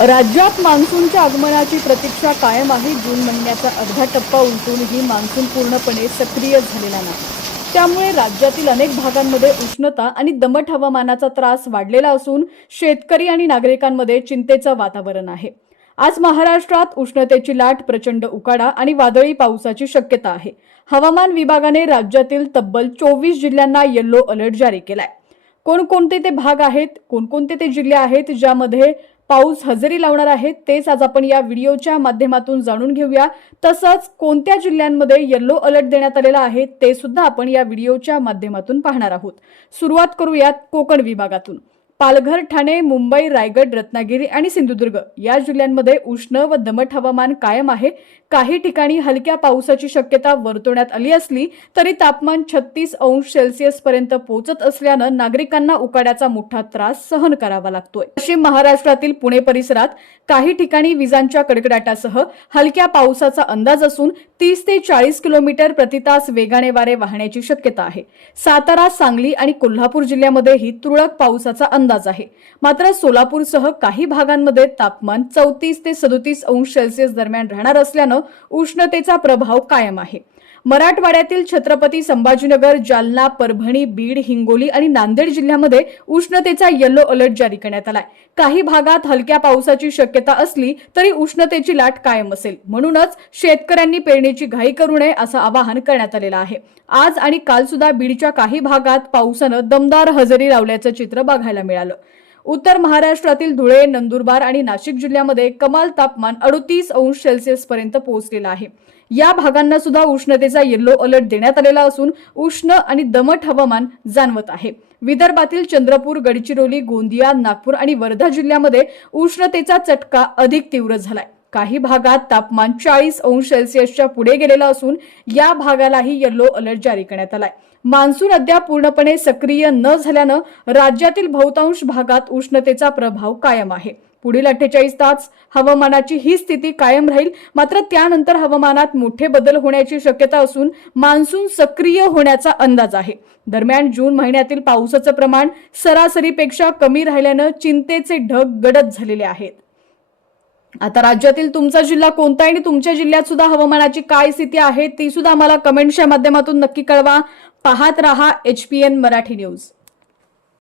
राज्यात मान्सूनच्या आगमनाची प्रतीक्षा कायम आहे। जून महिन्याचा अर्धा टप्पा उलटूनही मान्सून पूर्णपणे सक्रिय झालेला नाही। त्यामुळे राज्यातील अनेक भागांमध्ये उष्णता आणि दमट हवामानाचा त्रास वाढलेला असून शेतकरी आणि नागरिकांमध्ये चिंतेचं वातावरण आहे। आज महाराष्ट्रात उष्णतेची लाट, प्रचंड उकाडा आणि वादळी पावसाची शक्यता आहे। हवामान विभागाने राज्यातील तब्बल 24 जिल्ह्यांना येलो अलर्ट जारी केलाय। कोणकोणते ते भाग आहेत, कोणकोणते ते जिल्हे आहेत ज्यामध्ये पाऊस हजेरी लावणार आहे, तेच आज आपण या व्हिडिओच्या माध्यमातून जाणून घेऊया। तसंच कोणत्या जिल्ह्यांमध्ये येलो अलर्ट देण्यात आलेला आहे ते सुद्धा आपण या व्हिडिओच्या माध्यमातून पाहणार आहोत। सुरुवात करूयात कोकण विभागातून। पालघर, ठाणे, मुंबई, रायगड, रत्नागिरी आणि सिंधुदुर्ग या जिल्ह्यांमध्ये उष्ण व दमट हवामान कायम आहे। काही ठिकाणी हलक्या पावसाची शक्यता वर्तवण्यात आली असली तरी तापमान 36 अंश सेल्सिअस पर्यंत पोहोचत असल्यानं नागरिकांना उकाड्याचा मोठा त्रास सहन करावा लागतोय। पश्चिम महाराष्ट्रातील पुणे परिसरात काही ठिकाणी विजांच्या कडकडाटासह हलक्या पावसाचा अंदाज असून 30 ते 40 किलोमीटर प्रति तास वेगाने वारे वाहण्याची शक्यता आहे। सातारा, सांगली आणि कोल्हापूर जिल्ह्यामध्येही तुरळक पावसाचा अंदाज आहे। मात्र सोलापूरसह काही भागांमध्ये तापमान 34 ते 37 अंश सेल्सिअस दरम्यान राहणार असल्यानं उष्णतेचा प्रभाव कायम आहे। मराठवाड्यातील छत्रपती संभाजीनगर, जालना, परभणी, बीड, हिंगोली आणि नांदेड जिल्ह्यामध्ये उष्णतेचा येलो अलर्ट जारी करण्यात आलाय। काही भागात हलक्या पावसाची शक्यता असली तरी उष्णतेची लाट कायम असेल, म्हणूनच शेतकऱ्यांनी पेरणीची घाई करू नये असं आवाहन करण्यात आलेलं आहे। आज आणि काल सुद्धा बीडच्या काही भागात पावसानं दमदार हजेरी लावल्याचं चित्र बघायला मिळालं। उत्तर महाराष्ट्रातील धुळे, नंदुरबार आणि नाशिक जिल्ह्यामध्ये कमाल तापमान 38 अंश सेल्सिअस पर्यंत पोहोचलेलं आहे। या भागांना सुद्धा उष्णतेचा येलो अलर्ट देण्यात आलेला असून उष्ण आणि दमट हवामान जाणवत आहे। विदर्भातील चंद्रपूर, गडचिरोली, गोंदिया, नागपूर आणि वर्धा जिल्ह्यामध्ये उष्णतेचा चटका अधिक तीव्र झालाय। काही भागात तापमान 40 अंश सेल्सिअसच्या पुढे गेलेलं असून या भागालाही येलो अलर्ट जारी करण्यात आलाय। मान्सून अद्याप पूर्णपणे सक्रिय न झाल्यानं राज्यातील बहुतांश भागात उष्णतेचा प्रभाव कायम आहे। पुढील 48 तास हवामानाची ही स्थिती कायम राहील, मात्र त्यानंतर हवामानात मोठे बदल होण्याची शक्यता असून मान्सून सक्रिय होण्याचा अंदाज आहे। दरम्यान जून महिन्यातील पावसाचं प्रमाण सरासरीपेक्षा कमी राहिल्यानं चिंतेचे ढग गडद झालेले आहेत। आता राज्यातील तुमचा जिल्हा कोणता आहे आणि तुमच्या जिल्ह्यात सुद्धा हवामानाची काय स्थिती आहे ती सुद्धा आम्हाला कमेंट्सच्या माध्यमातून नक्की कळवा। पाहत रहा HPN मराठी न्यूज।